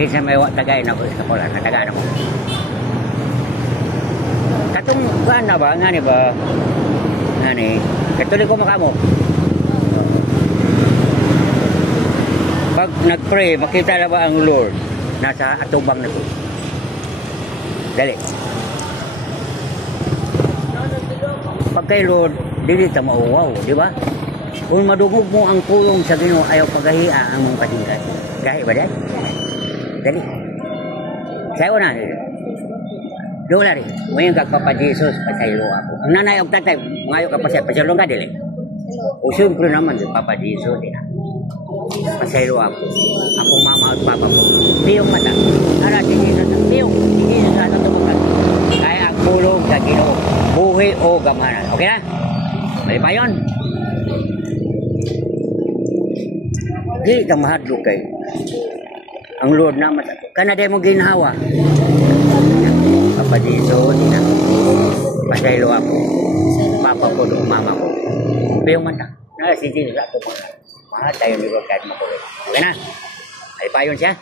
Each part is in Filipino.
Kinsa may tagay na ko iskapola, taga na mo. Katong kuan na ba ngani ba? Ngani, katuloy ko makamo. Pag nag-pray, makita na ba ang Lord? Nasa atubang na ko. Dali. Pag kay Lord, dili ta mauwaw, di ba? Kung madungog mo ang pulong sa Ginoo, ayaw pagahia ang mong kasingkat. Gahi ba dahil? Dali. Sayo na. Dola rin. Ngayon kagpapa Jesus, pasaylo ako. Ang nanay o tatay, ngayon ka pasaylo ka, dili. O siyempre naman, Papa Jesus, di na. Pasaylo ako. Akong mama at papa ko. Piyong mata. Ara, sige na sa piyong. Sige na sa ating tumagal. Kaya ang pulong sa Ginoo, buhi o gamanan. Okay na? Mali pa yun. Di ka mahadlok kay ang Lord naman. Kanada mo ginhawa. Papa Jesus, di na. Pasaylo ako. Papa ko, mama ko. Piyong mata. Sige na sa ating tumagal. Mahal tayo ni Lord kahit makulit. Okay na? Ay pa yun siya.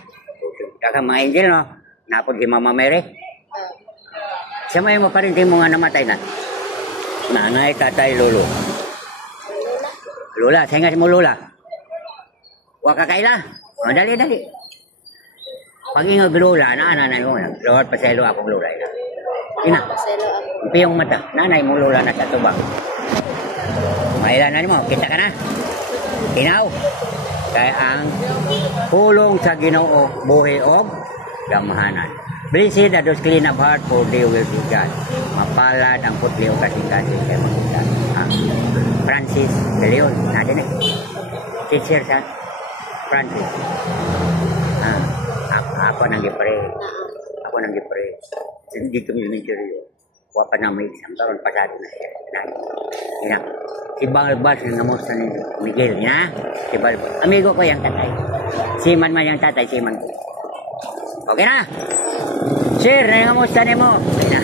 Kaka mga angel, no? Napod si Mama Mary. Siya may mo pa rin mo nga namatay na. Nanay, tatay, lolo. Lola, saya nga mo lola. Huwag kakaila. O, dali. Pag ingag lola, nanay mo na. Lord, pasaylo akong lola. Ina. Piyong mata. Nanay mo lola na sa tubang. Mailan mo, kita ka na. Tinaw. Kaya ang pulong sa Ginoo, buhi o gamahanan. Blessed are those clean of heart, for they will see God. Mapalad ang putli o kasing-kasing kaya makita. Francis de Leon, natin eh. Teacher sa Francis. Ako nang gipre. Hindi kami nag-interview. Huwag pa na may isang taon pasado na siya. Ina. Si Balbas yung namusta ni Miguel niya. Si Balbas. Amigo ko yung tatay. Siman man yung tatay, siman ko. Okay na. Sir, namusta ni mo. Okay na.